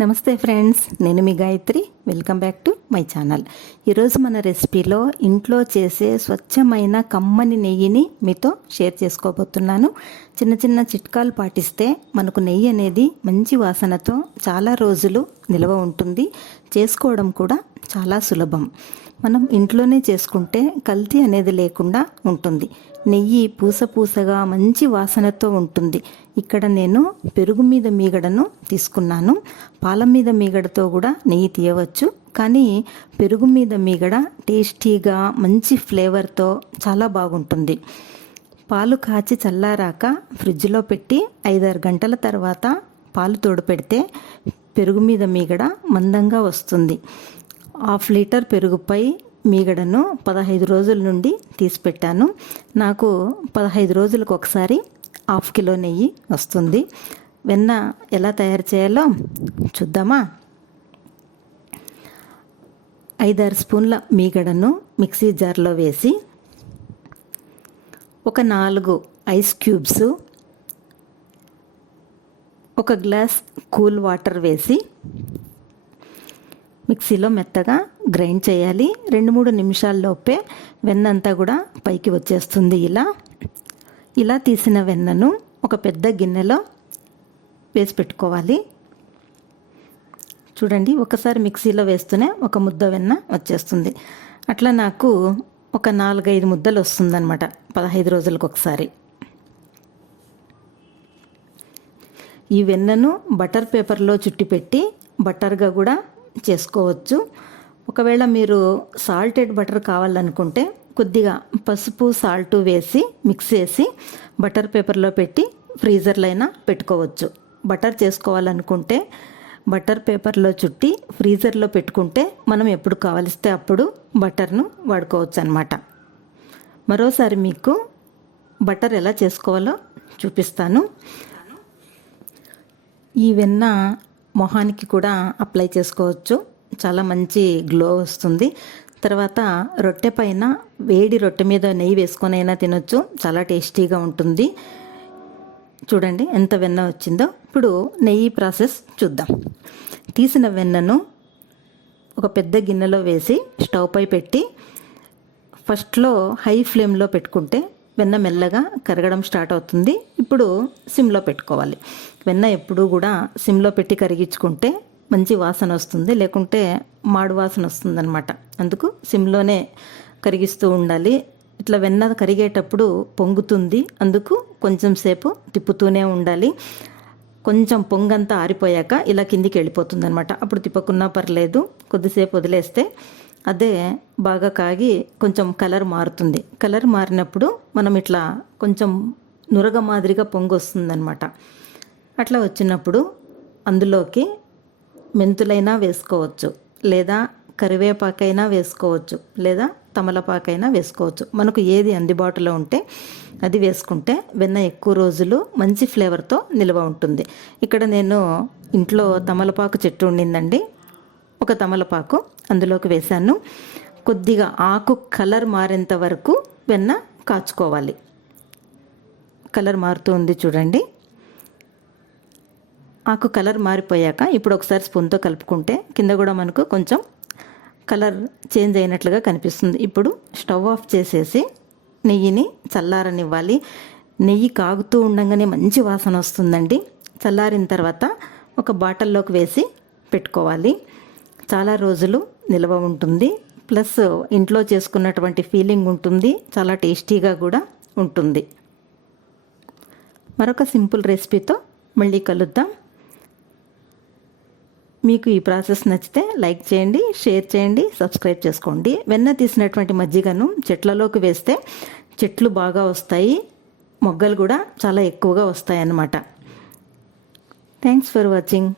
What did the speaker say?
నమస్తే ఫ్రెండ్స్ నేను మీ Gayatri. Welcome back to my channel. ఈరోజు మన రెసిపీలో ఇంట్లో చేసే స్వచ్ఛమైన కమ్మని నెయ్యిని మీతో షేర్ చేసుకోబోతున్నాను. చిన్న చిన్న చిట్కాలు పాటిస్తే మనకు నెయ్యి అనేది మంచి వాసనతో చాలా రోజులు నిల్వ ఉంటుంది. చేసుకోవడం కూడా చాలా సులభం. మనం ఇంట్లోనే చేసుకుంటే కల్తీ అనేది లేకుండా ఉంటుంది. నెయ్యి పూస పూసగా మంచి వాసనతో ఉంటుంది. ఇక్కడ నేను పెరుగు మీద మీగడను తీసుకున్నాను. పాల మీద మీగడతో కూడా నెయ్యి తీయవచ్చు. కానీ పెరుగు మీద మీగడ టేస్టీగా మంచి ఫ్లేవర్తో చాలా బాగుంటుంది. పాలు కాచి చల్లారాక ఫ్రిడ్జ్లో పెట్టి ఐదారు గంటల తర్వాత పాలు తోడుపెడితే పెరుగు మీద మీగడ మందంగా వస్తుంది. హాఫ్ లీటర్ పెరుగుపై మీగడను పదహైదు రోజుల నుండి తీసిపెట్టాను. నాకు పదహైదు రోజులకు ఒకసారి హాఫ్ కిలో నెయ్యి వస్తుంది. వెన్న ఎలా తయారు చేయాలో చూద్దామా? ఐదారు స్పూన్ల మీగడను మిక్సీ జార్లో వేసి ఒక నాలుగు ఐస్ క్యూబ్స్ ఒక గ్లాస్ కూల్ వాటర్ వేసి మిక్సీలో మెత్తగా గ్రైండ్ చేయాలి. రెండు మూడు నిమిషాల్లోపే వెన్నంతా కూడా పైకి వచ్చేస్తుంది ఇలా. ఇలా తీసిన వెన్నను ఒక పెద్ద గిన్నెలో వేసి పెట్టుకోవాలి. చూడండి ఒకసారి మిక్సీలో వేస్తూనే ఒక ముద్ద వెన్న వచ్చేస్తుంది. అట్లా నాకు ఒక నాలుగైదు ముద్దలు వస్తుందన్నమాట పదహైదు రోజులకు ఒకసారి. ఈ వెన్నను బటర్ పేపర్లో చుట్టి పెట్టి బటర్గా కూడా చేసుకోవచ్చు. ఒకవేళ మీరు సాల్టెడ్ బటర్ కావాలనుకుంటే కొద్దిగా పసుపు సాల్ట్ వేసి మిక్స్ చేసి బటర్ పేపర్లో పెట్టి ఫ్రీజర్లో అయినా పెట్టుకోవచ్చు. బటర్ చేసుకోవాలనుకుంటే బటర్ పేపర్లో చుట్టి ఫ్రీజర్లో పెట్టుకుంటే మనం ఎప్పుడు కావలిస్తే అప్పుడు బటర్ను వాడుకోవచ్చు అనమాట మరోసారి మీకు బటర్ ఎలా చేసుకోవాలో చూపిస్తాను. ఈ వెన్న మొహానికి కూడా అప్లై చేసుకోవచ్చు. చాలా మంచి గ్లో వస్తుంది. తర్వాత రొట్టె పైన వేడి రొట్టె మీద నెయ్యి వేసుకొని అయినా తినొచ్చు. చాలా టేస్టీగా ఉంటుంది. చూడండి ఎంత వెన్న వచ్చిందో. ఇప్పుడు నెయ్యి ప్రాసెస్ చూద్దాం. తీసిన వెన్నను ఒక పెద్ద గిన్నెలో వేసి స్టవ్ పై పెట్టి ఫస్ట్లో హై ఫ్లేమ్లో పెట్టుకుంటే వెన్న మెల్లగా కరగడం స్టార్ట్ అవుతుంది. ఇప్పుడు సిమ్లో పెట్టుకోవాలి. వెన్న ఎప్పుడూ కూడా సిమ్లో పెట్టి కరిగించుకుంటే మంచి వాసన వస్తుంది. లేకుంటే మాడు వాసన వస్తుంది అనమాట అందుకు సిమ్లోనే కరిగిస్తూ ఉండాలి. ఇట్లా వెన్న కరిగేటప్పుడు పొంగుతుంది. అందుకు కొంచెం సేపు తిప్పుతూనే ఉండాలి. కొంచెం పొంగంతా ఆరిపోయాక ఇలా కిందికి వెళ్ళిపోతుంది అనమాట అప్పుడు తిప్పకున్నా పర్లేదు కొద్దిసేపు వదిలేస్తే అదే బాగా కాగి కొంచెం కలర్ మారుతుంది. కలర్ మారినప్పుడు మనం ఇట్లా కొంచెం నురగ మాదిరిగా పొంగు వస్తుందన్నమాట అట్లా వచ్చినప్పుడు అందులోకి మెంతులైనా వేసుకోవచ్చు. లేదా కరివేపాకైనా వేసుకోవచ్చు. లేదా తమలపాకైనా వేసుకోవచ్చు. మనకు ఏది అందుబాటులో ఉంటే అది వేసుకుంటే వెన్న ఎక్కువ రోజులు మంచి ఫ్లేవర్తో నిల్వ ఉంటుంది. ఇక్కడ నేను ఇంట్లో తమలపాకు చెట్టు ఉండిందండి. ఒక తమలపాకు అందులోకి వేశాను. కొద్దిగా ఆకు కలర్ మారేంత వరకు వెన్న కాచుకోవాలి. కలర్ మారుతూ ఉంది చూడండి. ఆకు కలర్ మారిపోయాక ఇప్పుడు ఒకసారి స్పూన్తో కలుపుకుంటే కింద కూడా మనకు కొంచెం కలర్ చేంజ్ అయినట్లుగా కనిపిస్తుంది. ఇప్పుడు స్టవ్ ఆఫ్ చేసేసి నెయ్యిని చల్లారనివ్వాలి. నెయ్యి కాగుతూ ఉండగానే మంచి వాసన వస్తుందండి. చల్లారిన తర్వాత ఒక బాటిల్లోకి వేసి పెట్టుకోవాలి. చాలా రోజులు నిల్వ ఉంటుంది. ప్లస్ ఇంట్లో చేసుకున్నటువంటి ఫీలింగ్ ఉంటుంది. చాలా టేస్టీగా కూడా ఉంటుంది. మరొక సింపుల్ రెసిపీతో మళ్ళీ కలుద్దాం. మీకు ఈ ప్రాసెస్ నచ్చితే లైక్ చేయండి షేర్ చేయండి సబ్స్క్రైబ్ చేసుకోండి. వెన్న తీసినటువంటి మజ్జిగను చెట్లలోకి వేస్తే చెట్లు బాగా వస్తాయి మొగ్గలు కూడా చాలా ఎక్కువగా వస్తాయి అన్నమాట థ్యాంక్స్ ఫర్ వాచింగ్